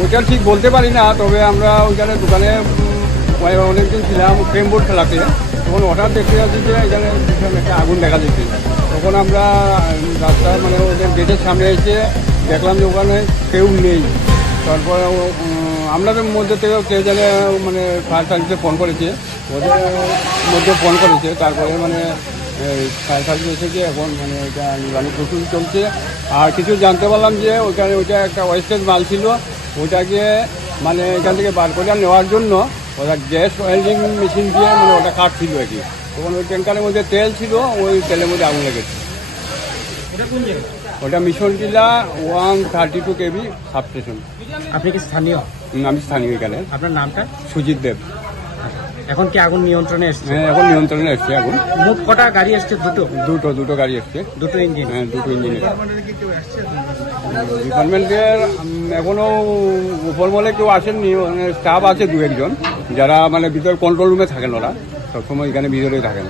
ওইটা ঠিক বলতে পারি না, তবে আমরা ওইখানে দোকানে অনেকদিন ছিলাম ফ্রেম বোর্ড খেলাতে, তখন হঠাৎ দেখতে যাচ্ছি যে এখানে একটা আগুন দেখা যাচ্ছে। তখন আমরা রাস্তা মানে ওদের গেটের সামনে এসে দেখলাম যে ওখানে কেউ নেই। তারপরে আমাদের মধ্যে থেকেও কেউ জানে মানে ফায়ার সার্ভিসে ফোন করেছে, ওদের মধ্যে ফোন করেছে। তারপরে মানে ফায়ার সার্ভিস এসেছে, এখন মানে এটা নিবারণ প্রস্তুতি চলছে। আর কিছু জানতে পারলাম যে ওইখানে ওইটা একটা ওয়েস্টেজ মাল ছিল, ওইটাকে মানে এখান থেকে বার করে নেওয়ার জন্য ওটা গ্যাস ওয়েল্ডিং মেশিন দিয়ে মানে ওটা কাটছিল আর কি। তখন ওই ট্যাঙ্কারের মধ্যে তেল ছিল, ওই তেলের মধ্যে আগুন লেগেছে। ওটা মিশন টিলা 132 kV সাবস্টেশন। আপনি কি স্থানীয়? আমি স্থানীয় এখানে। আপনার নামটা? সুজিত দেব। এখন কি আগুন নিয়ন্ত্রণে এসছে? হ্যাঁ, এখন নিয়ন্ত্রণে এসছে আগুন। মোট কটা গাড়ি এসছে? দুটো গাড়ি এসছে। দুটো ইঞ্জিন? হ্যাঁ, দুটো ইঞ্জিনের। ডিপার্টমেন্টের এখনো উপরমহলে কেউ আসেননি, স্টাফ আছে 2-1 জন, যারা মানে ভিতরে কন্ট্রোল রুমে থাকেন, ওরা সবসময় এখানে ভিতরেই থাকেন।